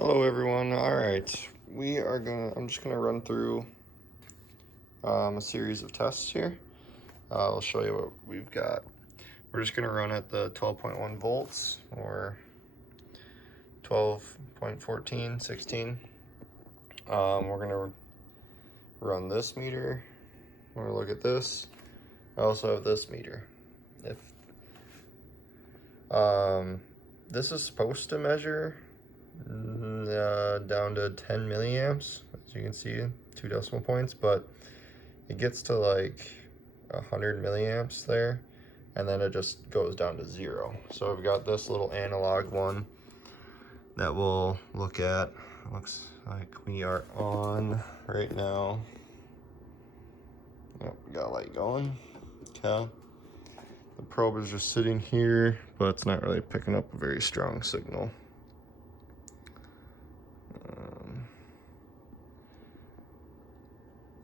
Hello everyone. All right, I'm just gonna run through a series of tests here. I'll show you what we've got. We're just gonna run at the 12.1 volts or 12.14, 16. We're gonna run this meter. We're gonna look at this. I also have this meter. If this is supposed to measure down to 10 milliamps, as you can see, 2 decimal points, but it gets to like 100 milliamps there, and then it just goes down to 0. So I've got this little analog one that we'll look at. Looks like we are on right now. Yep, we got a light going. Okay. The probe is just sitting here, but it's not really picking up a very strong signal.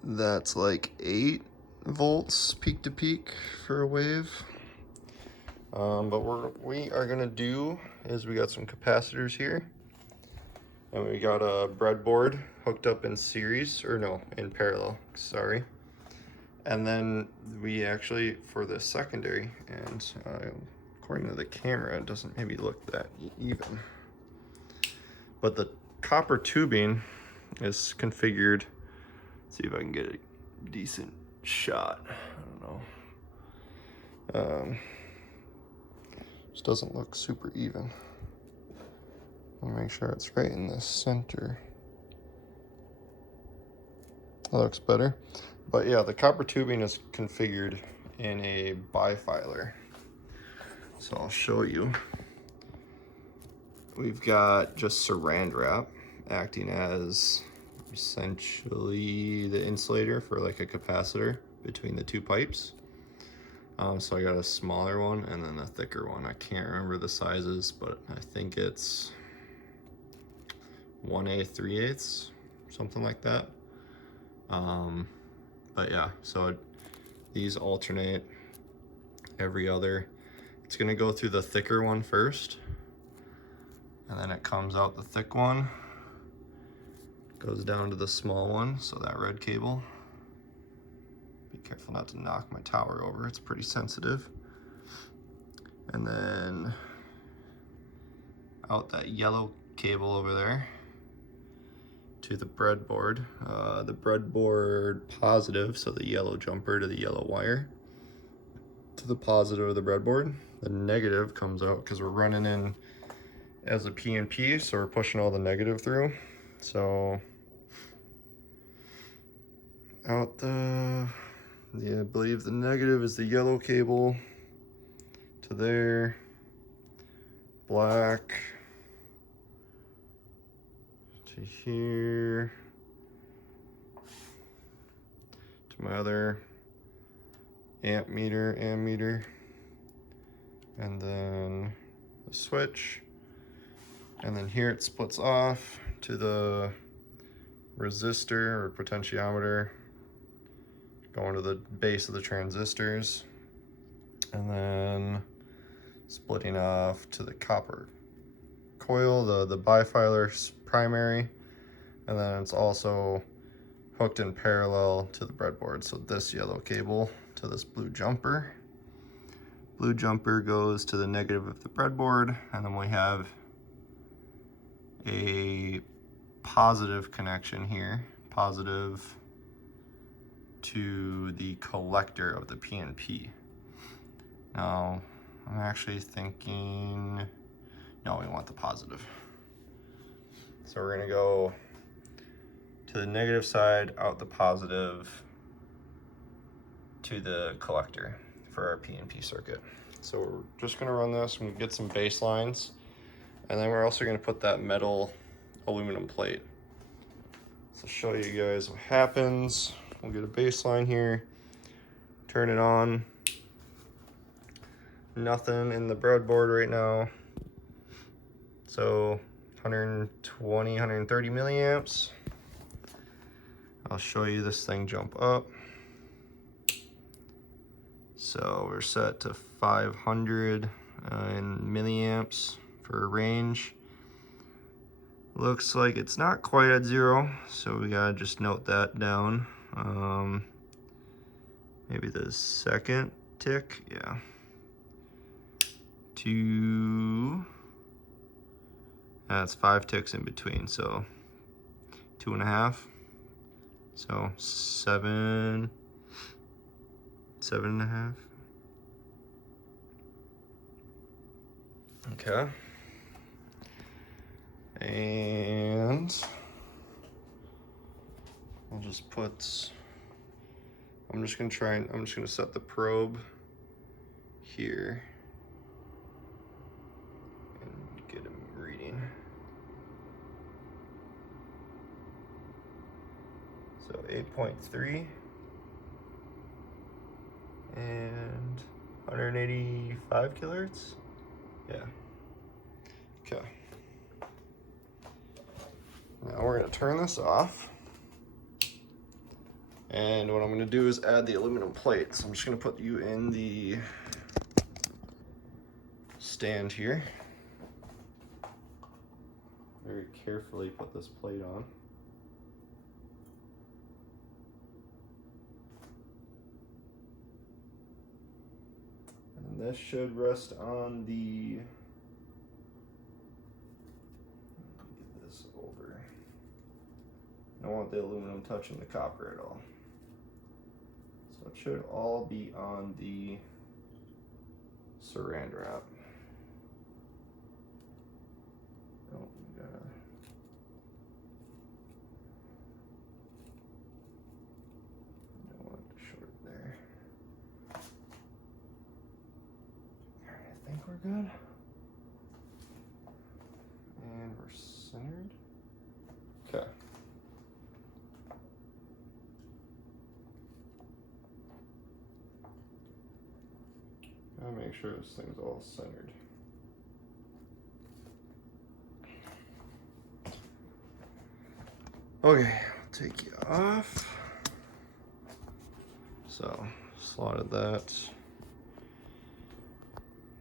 That's like 8 volts peak to peak for a wave. But what we are gonna do is we got some capacitors here, and we got a breadboard hooked up in series, or no, in parallel, sorry. And then we actually, for the secondary, and according to the camera, it doesn't maybe look that even, but the copper tubing is configured. See if I can get a decent shot. I don't know. Just doesn't look super even. I'll make sure it's right in the center. That looks better. But yeah, the copper tubing is configured in a bifilar. So I'll show you. We've got just saran wrap acting as essentially the insulator for like a capacitor between the two pipes. So I got a smaller one and then a thicker one. I can't remember the sizes, but I think it's 1/8, 3/8, something like that. But yeah, so these alternate every other. It's gonna go through the thicker one first, and then it comes out the thick one, goes down to the small one, so that red cable. Be careful not to knock my tower over, it's pretty sensitive. And then out that yellow cable over there to the breadboard. The breadboard positive, so the yellow jumper to the yellow wire, to the positive of the breadboard. The negative comes out because we're running in as a PNP, so we're pushing all the negative through. So out I believe the negative is the yellow cable to there, black to here, to my other ammeter, and then the switch, and then here it splits off to the resistor or potentiometer going to the base of the transistors, and then splitting off to the copper coil, the bifilar primary, and then it's also hooked in parallel to the breadboard. So this yellow cable to this blue jumper. Blue jumper goes to the negative of the breadboard, and then we have a positive connection here, positive to the collector of the PNP. Now, I'm actually thinking, no, we want the positive. So we're gonna go to the negative side, out the positive to the collector for our PNP circuit. So we're just gonna run this and get some baselines, and then we're also gonna put that metal aluminum plate. So show you guys what happens. We'll get a baseline here, turn it on. Nothing in the breadboard right now. So 120, 130 milliamps. I'll show you this thing jump up. So we're set to 500 in milliamps for range. Looks like it's not quite at 0, so we gotta just note that down. Maybe the second tick, yeah. 2, that's 5 ticks in between, so 2.5. So 7, 7.5. Okay. And I'll just put, I'm just gonna set the probe here and get him reading. So 8.3 and 185 kilohertz. Yeah. Okay. Now we're gonna turn this off. And what I'm gonna do is add the aluminum plate. So I'm just gonna put you in the stand here. Very carefully put this plate on. And this should rest on the, get this over. I don't want the aluminum touching the copper at all. So it should all be on the saran wrap. Oh, we gotta, don't want it to short there. I think we're good. And we're centered. Okay. Gotta make sure this thing's all centered. Okay, I'll take you off. So, slotted that.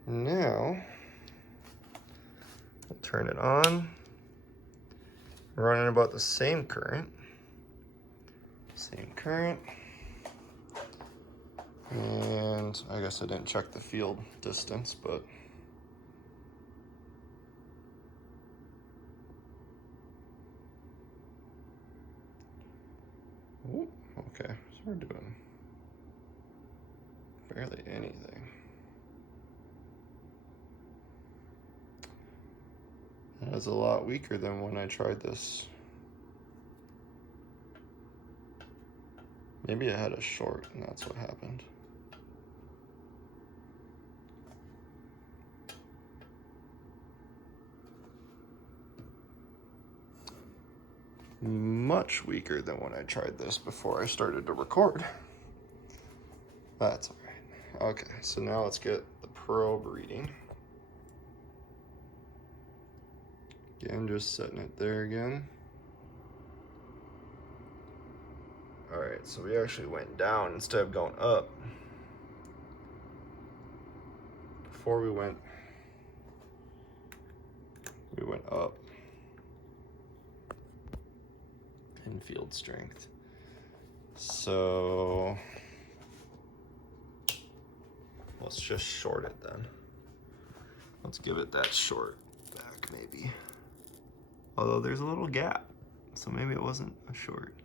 Now, we'll turn it on. Running about the same current. Same current. And I guess I didn't check the field distance, but ooh, okay, so we're doing barely anything. That is a lot weaker than when I tried this. Maybe I had a short and that's what happened. Much weaker than when I tried this before I started to record. That's all right. Okay, so now let's get the probe reading. Again, just setting it there again. All right, so we actually went down instead of going up. Before we went up in field strength. So let's just short it then. Let's give it that short back maybe. Although there's a little gap, so maybe it wasn't a short.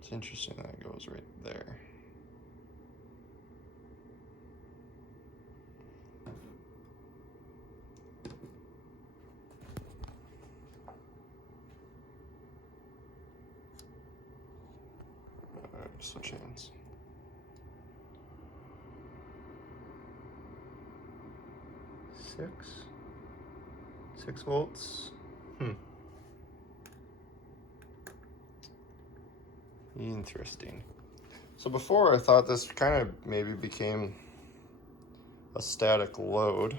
It's interesting that it goes right there. All right, switch hands. Six volts. Interesting. So before I thought this kind of maybe became a static load.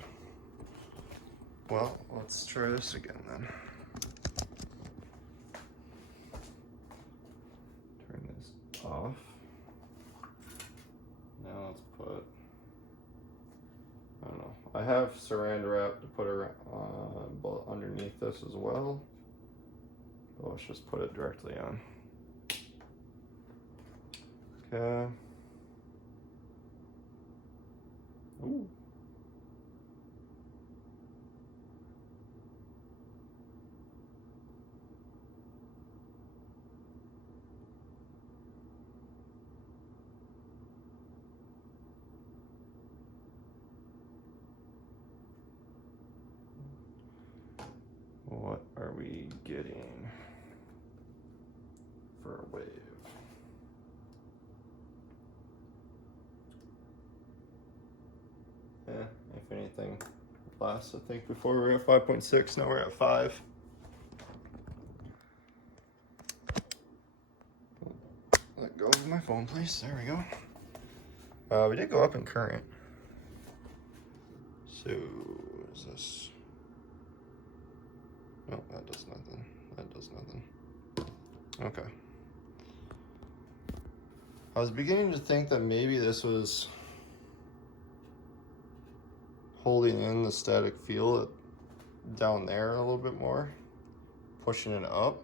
Well, let's try this again then. I have saran wrap to put underneath this as well. But let's just put it directly on. Okay. Ooh. What are we getting for a wave? Yeah, if anything, last I think before we were at 5.6, now we're at 5. Let go of my phone, please. There we go. We did go up in current. So, what is this? No, that does nothing. That does nothing. Okay. I was beginning to think that maybe this was holding in the static field down there a little bit more, pushing it up.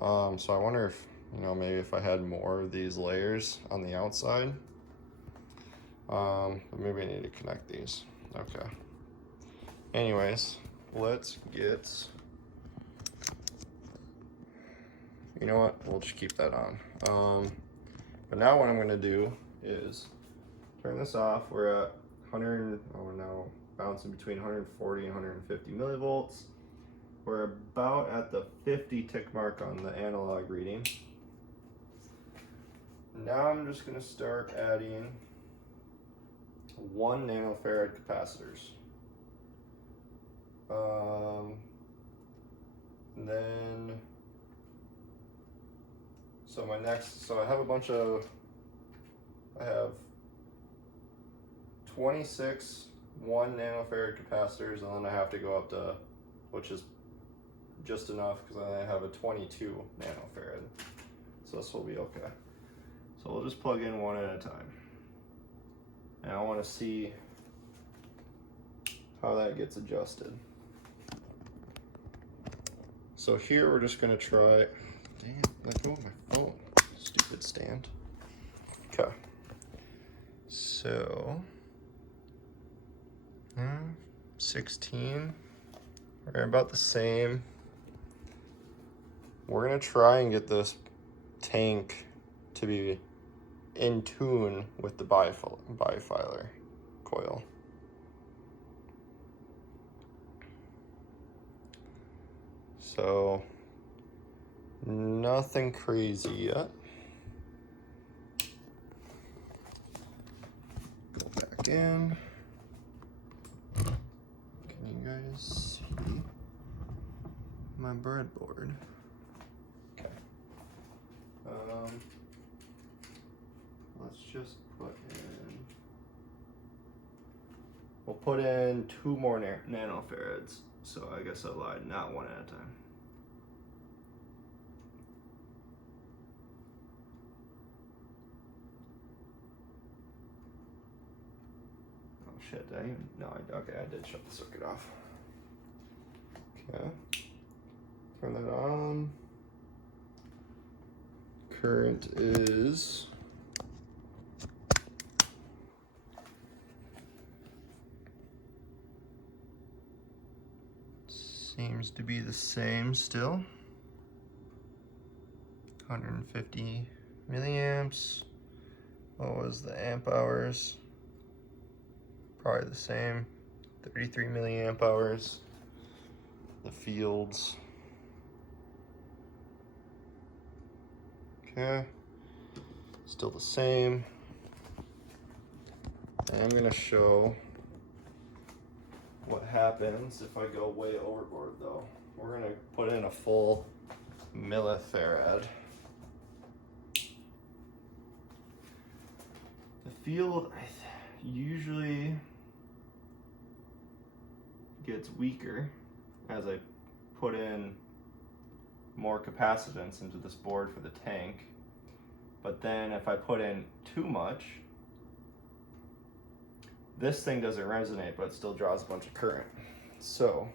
So I wonder if, maybe if I had more of these layers on the outside. But maybe I need to connect these. Okay. Anyways, let's get, you know what, we'll just keep that on. But now what I'm gonna do is turn this off. We're at 100, now bouncing between 140 and 150 millivolts. We're about at the 50 tick mark on the analog reading. Now I'm just gonna start adding 1 nanofarad capacitors. And then, so I have a bunch of, I have 26 1 nanofarad capacitors, and then I have to go up to, which is just enough because I have a 22 nanofarad. So this will be okay. So we'll just plug in one at a time. And I want to see how that gets adjusted. So here we're just gonna try, damn, let go of my phone, stupid stand. Okay, so 16, we're about the same. We're gonna try and get this tank to be in tune with the bifilar coil. So nothing crazy yet. Go back in. Can you guys see my breadboard? Okay. Let's just put in, we'll put in 2 more nanofarads. So I guess I lied, not 1 at a time. Oh shit, did I even, no, okay, I did shut the circuit off. Okay, turn that on. Current is seems to be the same still. 150 milliamps. What was the amp hours? Probably the same. 33 milliamp hours. The fields. Okay. Still the same. And I'm gonna show what happens if I go way overboard though. We're gonna put in a full millifarad. The field usually gets weaker as I put in more capacitance into this board for the tank. But then if I put in too much, This thing doesn't resonate, but it still draws a bunch of current. So,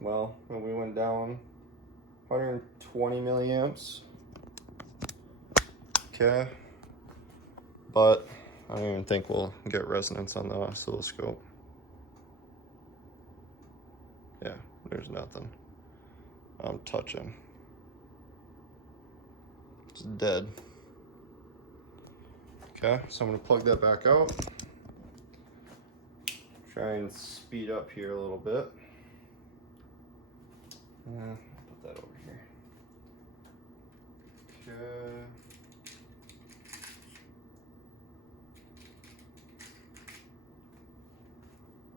well, when we went down 120 milliamps, okay, but I don't even think we'll get resonance on the oscilloscope. Yeah, there's nothing. I'm touching. It's dead. Okay, so I'm gonna plug that back out. Try and speed up here a little bit. Put that over here. Okay.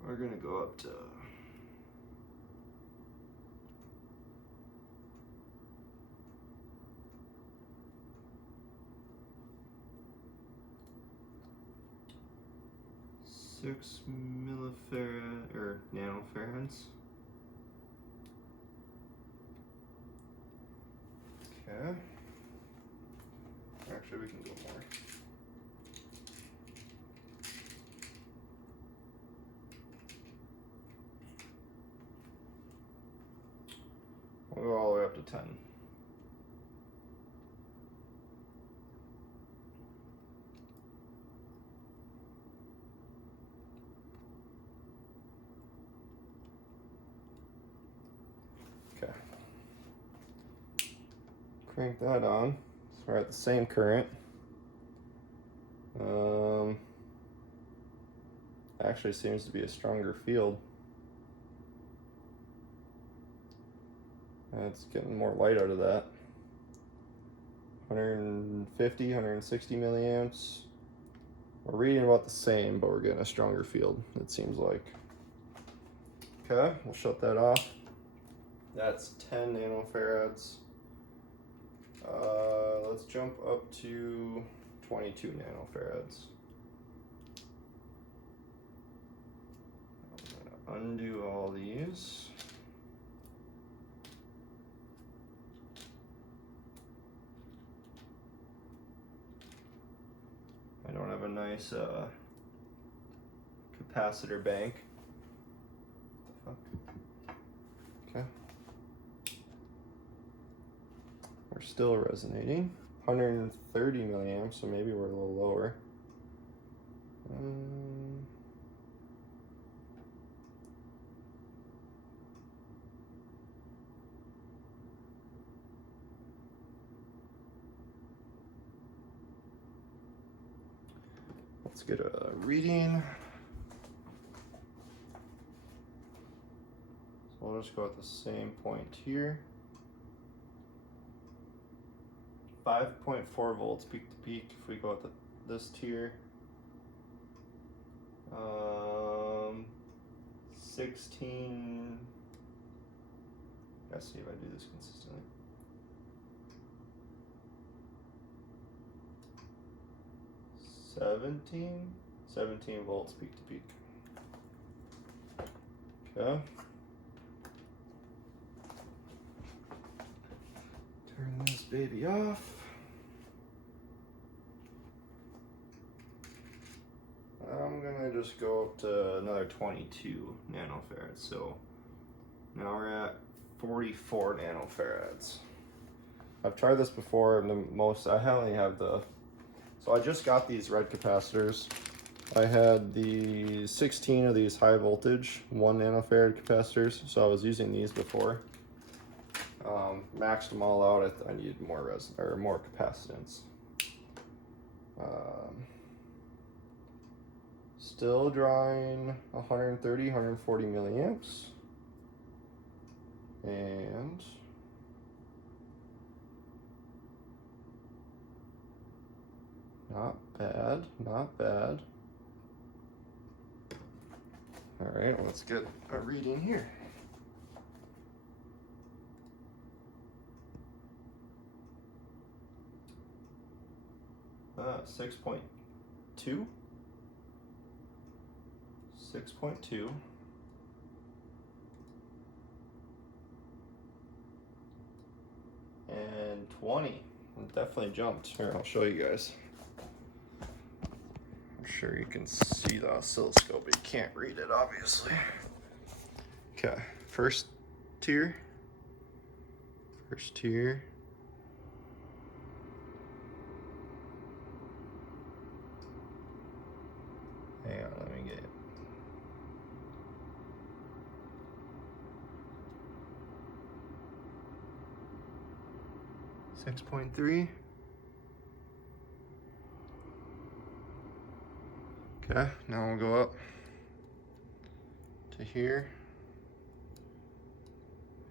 We're gonna go up to 6 millifarad or nanofarads. Okay. Actually, we can go more. We'll go all the way up to 10. Okay. Crank that on. So we're at the same current. Actually seems to be a stronger field. It's getting more light out of that. 150, 160 milliamps. We're reading about the same, but we're getting a stronger field, it seems like. Okay, we'll shut that off. That's 10 nanofarads. Let's jump up to 22 nanofarads. I'm gonna undo all these. I don't have a nice capacitor bank. What the fuck? Okay. We're still resonating. 130 milliamps, so maybe we're a little lower. Let's get a reading. So we'll just go at the same point here. 5.4 volts peak to peak if we go at this tier. 16. Let's see if I do this consistently. 17 volts peak to peak. Okay. Turn this baby off. I'm gonna just go up to another 22 nanofarads. So now we're at 44 nanofarads. I've tried this before, and I only have so I just got these red capacitors. I had the 16 of these high voltage 1 nanofarad capacitors, so I was using these before. Maxed them all out. I needed more capacitance. Still drawing 130, 140 milliamps. And not bad, not bad. All right, let's get a reading here. Uh, 6.2. 6.2. And 20. It definitely jumped. Here, I'll show you guys. sure you can see the oscilloscope, but you can't read it, obviously. Okay, first tier. Hang on, let me get it. .3. Okay, now we'll go up to here.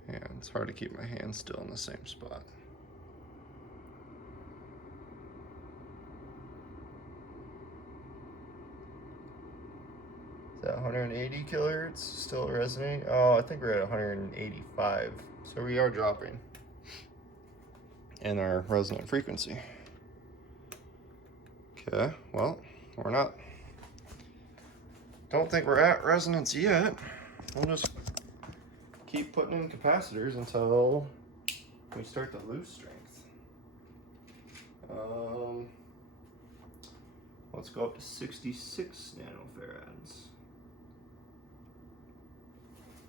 And it's hard to keep my hand still in the same spot. Is that 180 kilohertz still resonating? Oh, I think we're at 185. So we are dropping in our resonant frequency. Okay, well, we're not. Don't think we're at resonance yet. We'll just keep putting in capacitors until we start to lose strength. Let's go up to 66 nanofarads.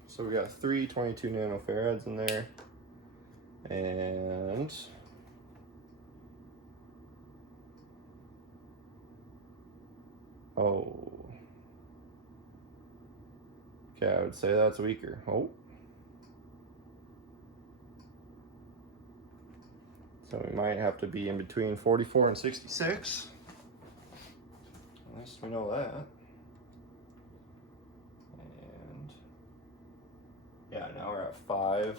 So we got 3 22 nanofarads in there, and oh, okay, I would say that's weaker. Oh. So we might have to be in between 44 and 66. At least we know that. And yeah, now we're at 5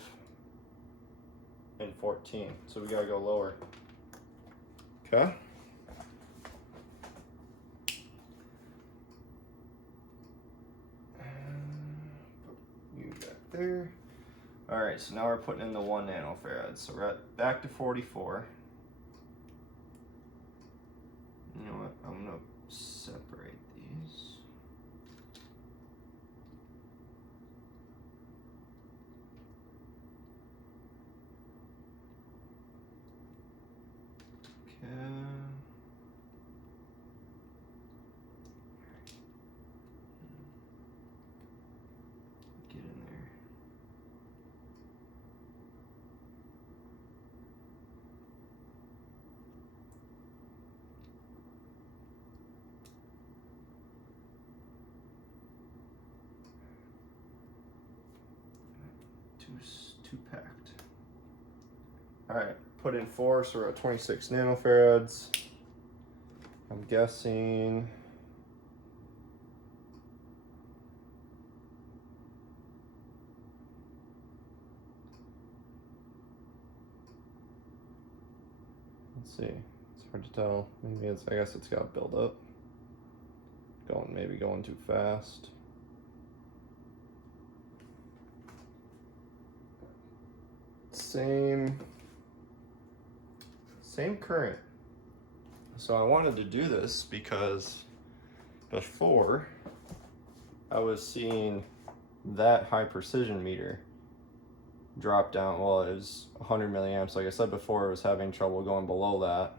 and 14. So we gotta go lower. Okay. Put you back there. All right, so now we're putting in the 1 nanofarad. So we're back to 44. You know what? I'm gonna separate these. Okay. Get in there. Too packed. All right, put in 4, so we're at 26 nanofarads. I'm guessing let's see. It's hard to tell. Maybe it's. I guess it's got build up. Maybe going too fast. Same current. So I wanted to do this because before I was seeing that high precision meter drop down. Well, it was 100 milliamps. Like I said before, it was having trouble going below that.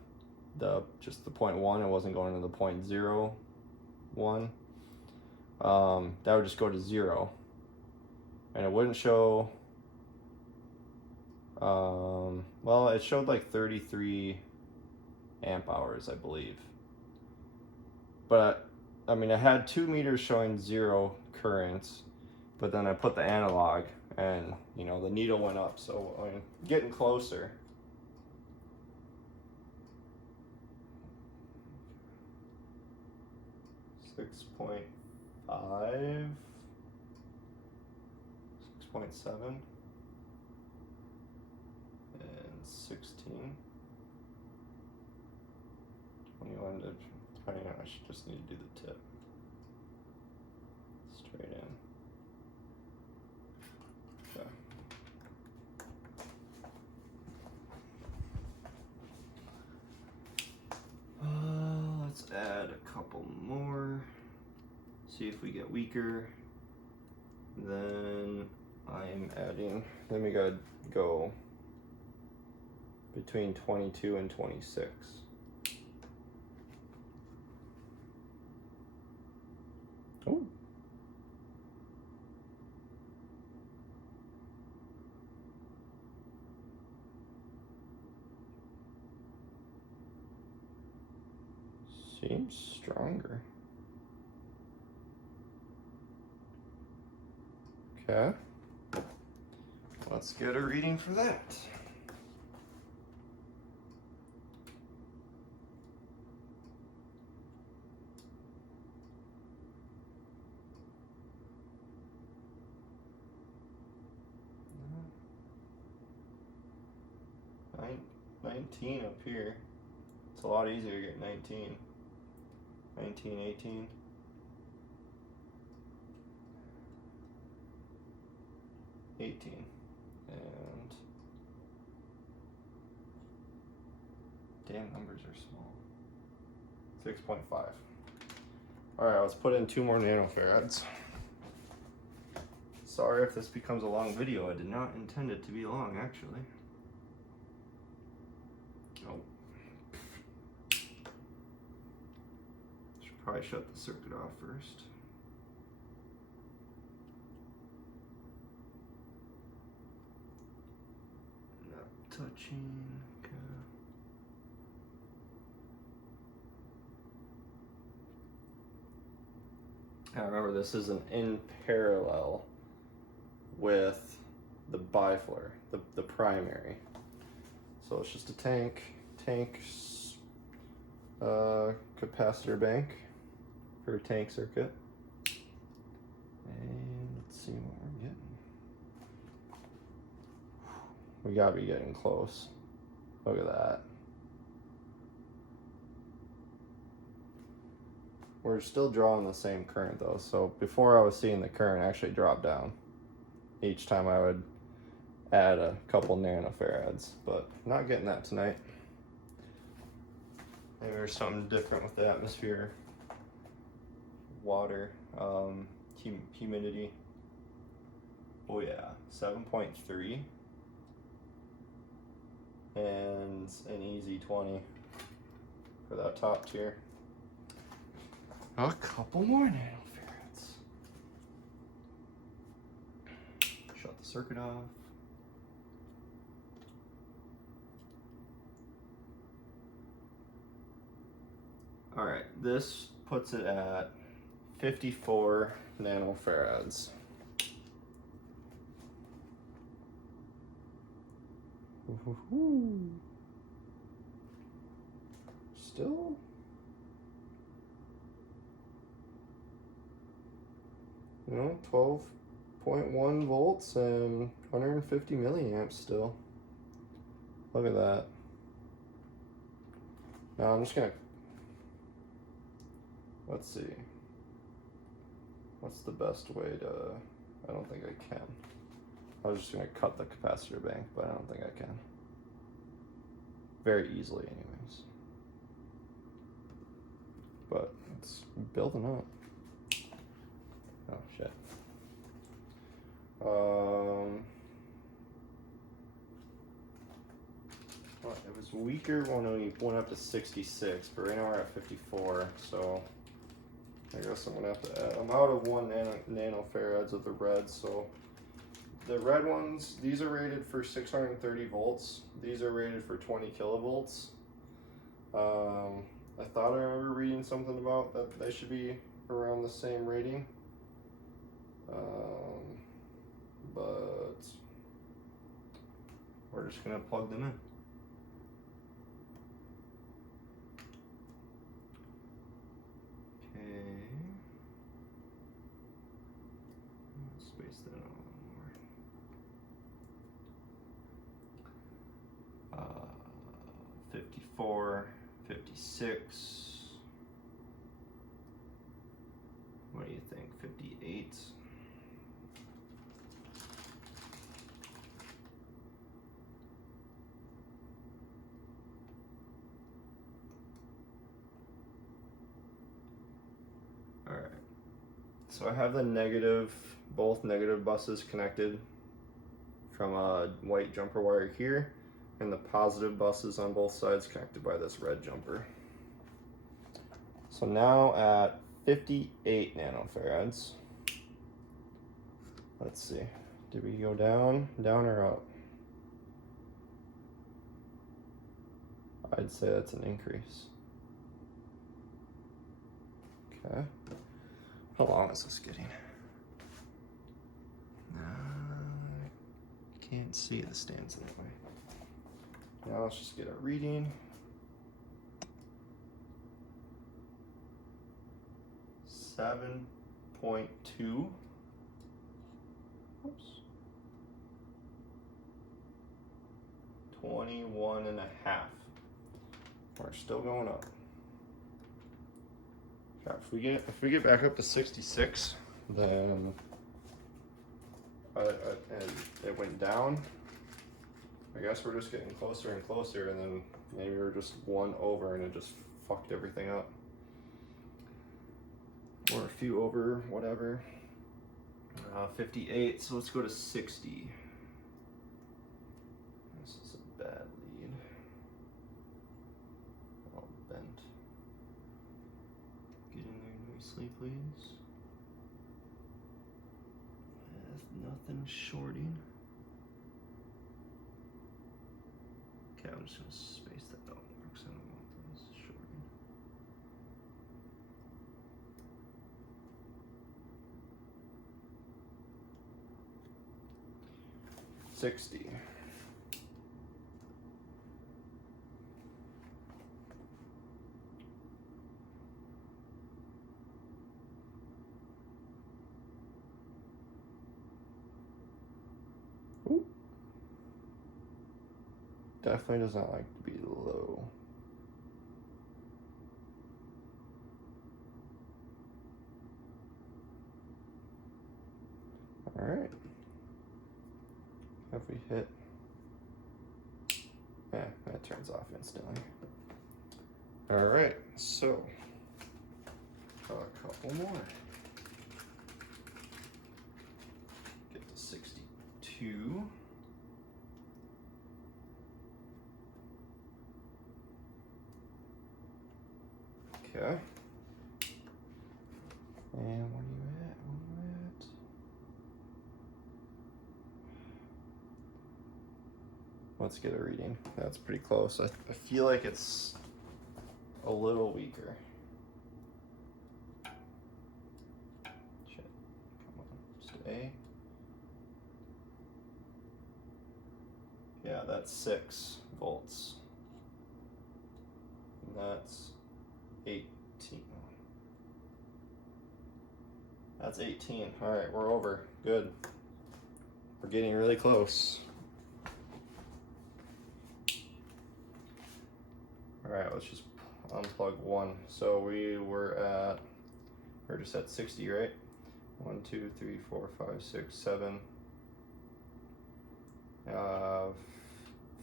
Just the 0.1, it wasn't going to the 0.01. That would just go to 0, and it wouldn't show. Well, it showed like 33 amp hours, I believe. But I mean, I had 2 meters showing 0 currents, but then I put the analog, and you know, the needle went up. So I mean, getting closer. Six 6.5, 6.7. 16, 21 to 29. I should just need to do the tip straight in. Okay. Let's add a couple more. See if we get weaker. Then I'm adding. Then we gotta go between 22 and 26. Seems stronger. Okay. Let's get a reading for that. Uh, 19 up here. It's a lot easier to get 19. 19, 18. And damn, numbers are small. 6.5. All right, let's put in 2 more nanofarads. Sorry if this becomes a long video. I did not intend it to be long, actually. Oh. Should probably shut the circuit off first. Not touching. Okay. Now remember, this isn't in parallel with the Bifilar, the primary. So it's just a tank's capacitor bank for a tank circuit. And let's see what we're getting. We gotta be getting close. Look at that. We're still drawing the same current though, so before I was seeing the current actually drop down each time I would add a couple nanofarads, but not getting that tonight. Maybe there's something different with the atmosphere, water, humidity. Oh yeah, 7.3 and an easy 20 for that top tier. A couple more nanofarads. Shut the circuit off. All right, this puts it at 54 nanofarads. Still? You know, 12.1 volts and 150 milliamps still. Look at that. Now I'm just gonna, let's see. What's the best way to, I don't think I can. I was just gonna cut the capacitor bank, but I don't think I can. Very easily anyways. But it's building up. Oh shit. Well, it was weaker when we went up to 66, but right now we're at 54, so I guess I'm gonna have to add. I'm out of 1 nanofarads of the red, so the red ones, these are rated for 630 volts. These are rated for 20 kilovolts. I thought I remember reading something about that they should be around the same rating. But we're just gonna plug them in. Okay. Space that out a little more. 54, 56. What do you think? 58. All right. So I have the negative, both negative buses connected from a white jumper wire here, and the positive buses on both sides connected by this red jumper. So now at 58 nanofarads. Let's see. Did we go down or up? I'd say that's an increase. Okay. How long is this getting? Can't see the stands that way. Now let's just get a reading. 7.2. Oops. 21.5. We're still going up. If we get back up to 66, then and it went down. I guess we're just getting closer and closer, and then maybe we're just one over and it just fucked everything up. Or a few over, whatever. 58, so let's go to 60. This is a bad lead. All bent. Get in there nicely, please. Nothing shorting. Okay, I'm just gonna space that out more because I don't want this shorting. 60. Ooh. Definitely does not like to be low. All right. If we hit, yeah, that turns off instantly. All right, so a couple more. Get to 62. Okay. And where are you at? Let's get a reading. That's pretty close. I feel like it's a little weaker. Shit. Come on. Stay. Yeah, that's 6 volts. And that's 18. That's 18. All right, we're over. Good. We're getting really close. All right, let's just unplug one. So we're just at 60, right? 1, 2, 3, 4, 5, 6, 7.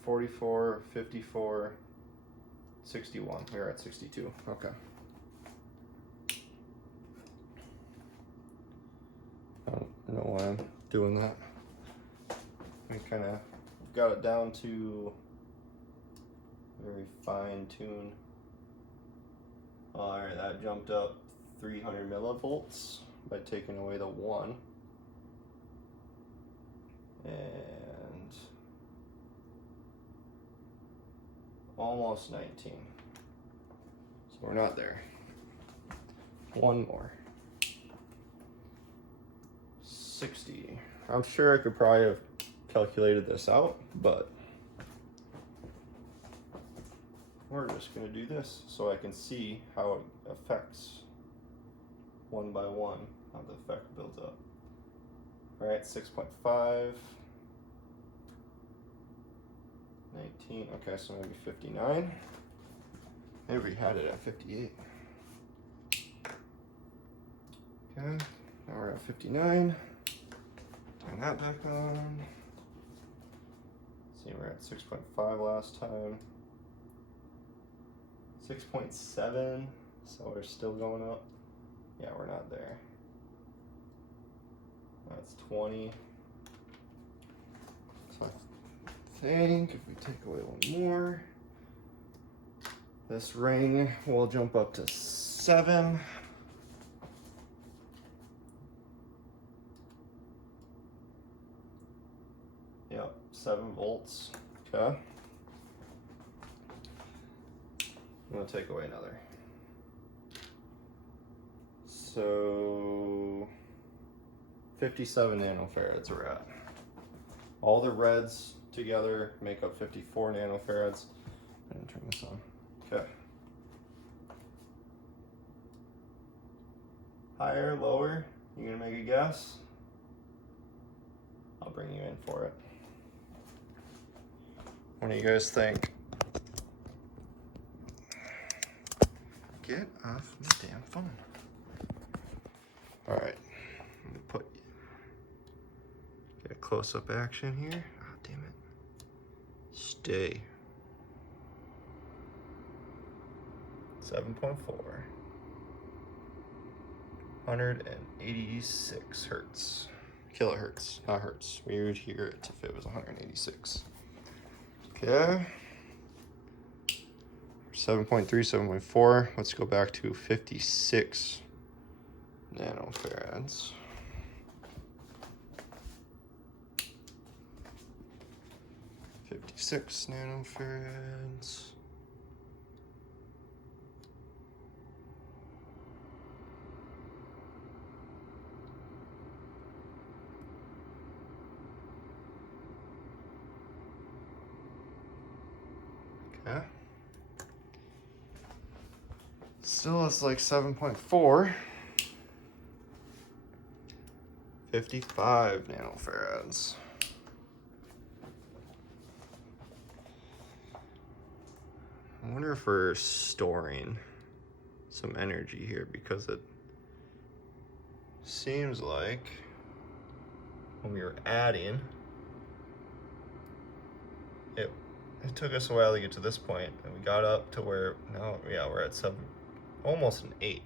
44, 54, 61. We're at 62. Okay. I don't know why I'm doing that. We kind of got it down to very fine tune. All right, that jumped up 300 millivolts by taking away the 1. And almost 19. So we're not there. One more. 60. I'm sure I could probably have calculated this out, but we're just going to do this so I can see how it affects one by one, how the effect builds up. All right, 6.5, 19, okay, so maybe 59. Maybe we had it at 58. Okay, now we're at 59. Turn that back on. See, we're at 6.5 last time. 6.7, so we're still going up. Yeah, we're not there. That's 20. So I think if we take away one more, this ring will jump up to 7. Yep, 7 volts. Okay. I'm gonna take away another. So 57 nanofarads we're at. All the reds together make up 54 nanofarads. I'm gonna turn this on. Okay. Higher, lower? You gonna make a guess? I'll bring you in for it. What do you guys think? Get off my damn phone. All right, I'm gonna get a close-up action here. Oh, damn it. Stay. 7.4. 186 hertz. Kilohertz, not hertz. We would hear it if it was 186. Okay. 7.3, 7.4. Let's go back to 56 nanofarads. Six nanofarads. Okay. Still, it's like 7.4. 55 nanofarads. I wonder if we're storing some energy here, because it seems like when we were adding, it took us a while to get to this point, and we got up to where now, yeah, we're at almost an 8.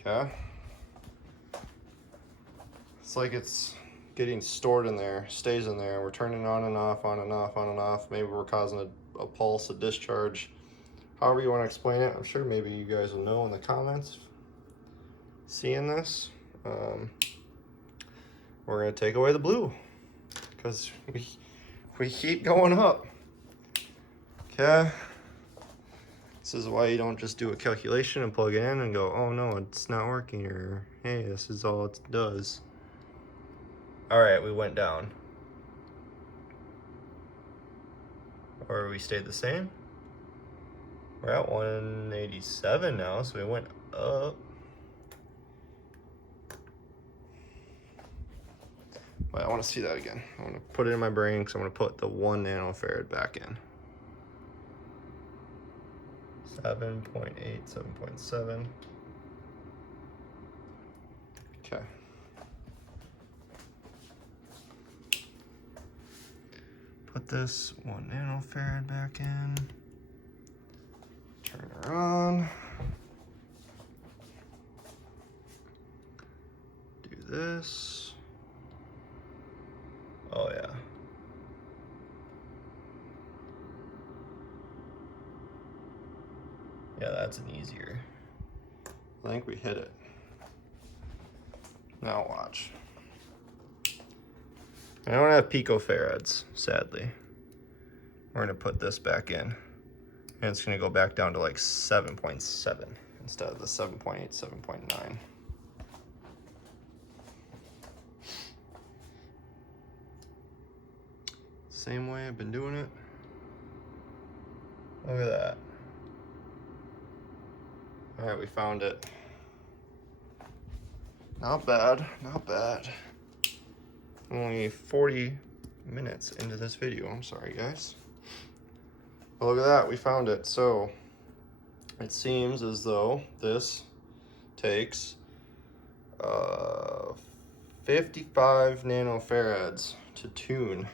Okay. It's like it's getting stored in there, stays in there. We're turning on and off, on and off, on and off. Maybe we're causing a pulse, a discharge. However you want to explain it. I'm sure maybe you guys will know in the comments. Seeing this, we're gonna take away the blue because we keep going up. Okay. This is why you don't just do a calculation and plug it in and go, oh no, it's not working, or hey, this is all it does. All right, we went down. Or we stayed the same. We're at 187 now, so we went up. But I want to see that again. I want to put it in my brain because I'm going to put the 1 nanofarad back in. 7.8, 7.7. Okay. Put this 1 nanofarad back in. Turn her on. Do this. Oh yeah. Yeah, that's an easier. I think we hit it. Now watch. I don't have picofarads, sadly. We're gonna put this back in. And it's gonna go back down to like 7.7 instead of the 7.8, 7.9. Same way I've been doing it. Look at that. All right, we found it. Not bad, not bad. Only 40 minutes into this video, I'm sorry guys. But look at that, we found it. So it seems as though this takes 55 nanofarads to tune.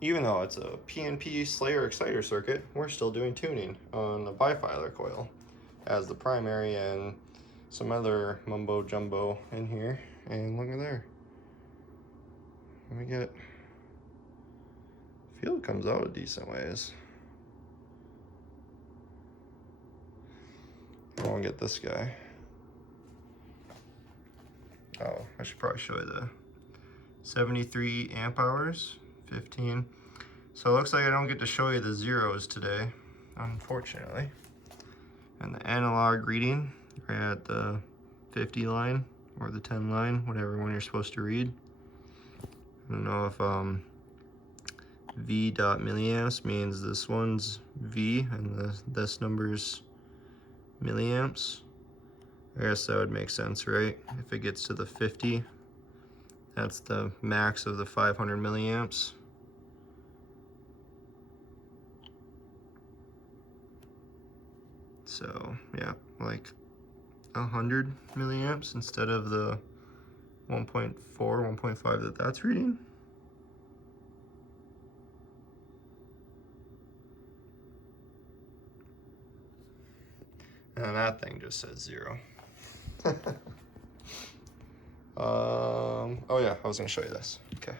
Even though it's a PNP Slayer exciter circuit, we're still doing tuning on the Bifilar coil as the primary and some other mumbo jumbo in here. And look at there. Let me get, I feel it comes out a decent ways. I want to get this guy. Oh, I should probably show you the 73 amp hours, 15. So it looks like I don't get to show you the zeros today, unfortunately. And the analog reading right at the 50 line or the 10 line, whatever one you're supposed to read. I don't know if V dot milliamps means this one's V and this number's milliamps. I guess that would make sense, right? If it gets to the 50, that's the max of the 500 milliamps. So yeah, like 100 milliamps instead of the 1.4, 1.5 that's reading. And that thing just says 0. Oh yeah, I was gonna show you this. Okay.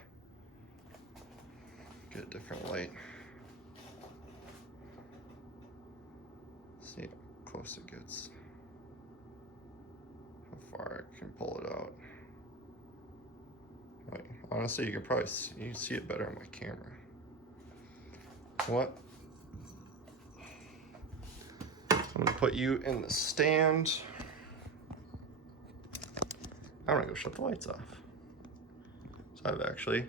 Get a different light. See how close it gets. How far I can pull it out. Wait, honestly, you can probably see it better on my camera. What? I'm gonna put you in the stand. I'm gonna go shut the lights off. So I've actually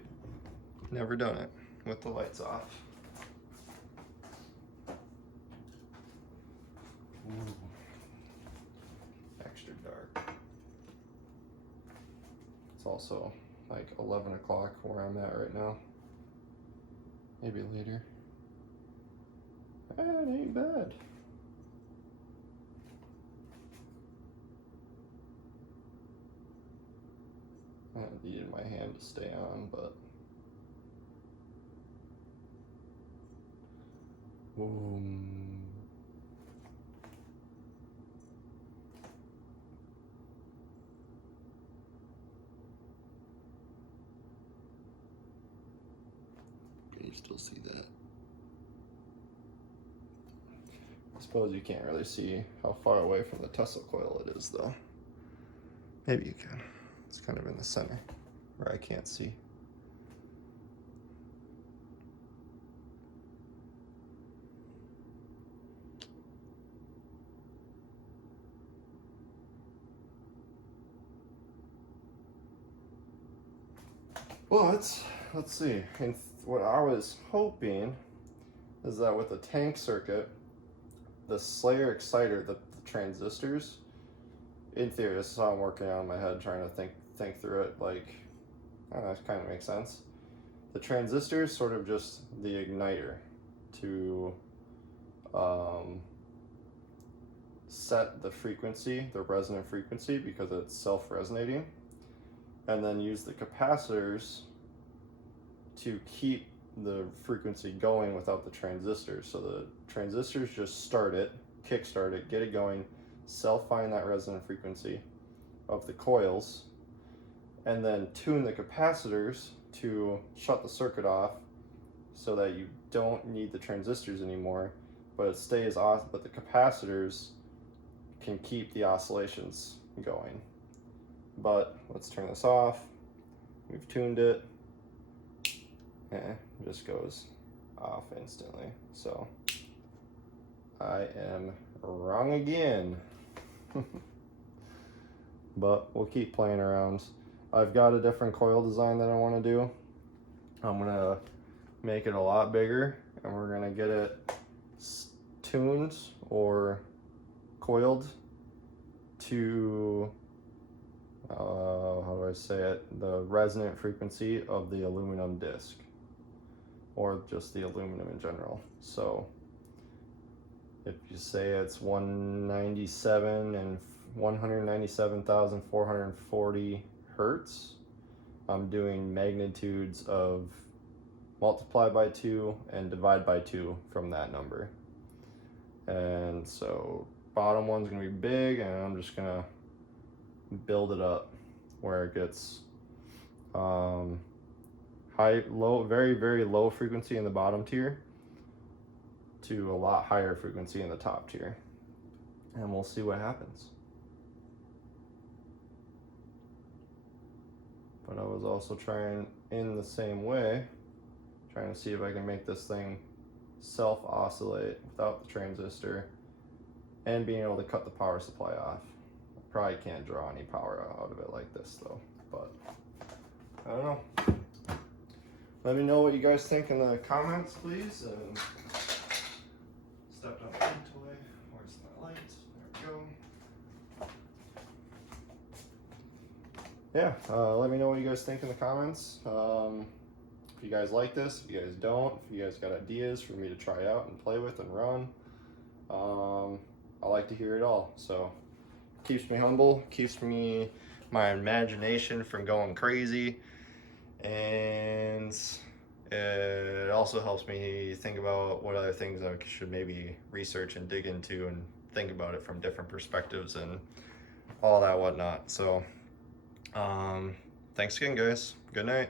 never done it with the lights off. Ooh. Extra dark. It's also like 11 o'clock where I'm at right now. Maybe later. It ain't bad. I needed my hand to stay on, but can you still see that? I suppose you can't really see how far away from the Tesla coil it is, though. Maybe you can. It's kind of in the center where I can't see. Well, let's see. And what I was hoping is that with the tank circuit, the Slayer exciter, the transistors, in theory, this is how I'm working on in my head, trying to think through it. Like, I don't know, it kind of makes sense. The transistor is sort of just the igniter to set the frequency, the resonant frequency, because it's self-resonating, and then use the capacitors to keep the frequency going without the transistors. So the transistors just start it, kickstart it, get it going, self-find that resonant frequency of the coils, and then tune the capacitors to shut the circuit off so that you don't need the transistors anymore, but it stays off, but the capacitors can keep the oscillations going. But let's turn this off. We've tuned it. It just goes off instantly. So I am wrong again. But we'll keep playing around. I've got a different coil design that I want to do. I'm gonna make it a lot bigger, and we're gonna get it tuned or coiled to how do I say it, the resonant frequency of the aluminum disc, or just the aluminum in general. So if you say it's 197,440 hertz, I'm doing magnitudes of multiply by 2 and divide by 2 from that number. And so bottom one's gonna be big, and I'm just gonna build it up where it gets very, very low frequency in the bottom tier to a lot higher frequency in the top tier. And we'll see what happens. But I was also trying in the same way, trying to see if I can make this thing self-oscillate without the transistor and being able to cut the power supply off. Probably can't draw any power out of it like this though, but I don't know. Let me know what you guys think in the comments, please. And stepped on the toy. Where's my light? There we go. Yeah, let me know what you guys think in the comments. If you guys like this, if you guys don't, if you guys got ideas for me to try out and play with and run, I like to hear it all. So keeps me humble, keeps my imagination from going crazy, and it also helps me think about what other things I should maybe research and dig into and think about it from different perspectives and all that whatnot. So thanks again, guys. Good night.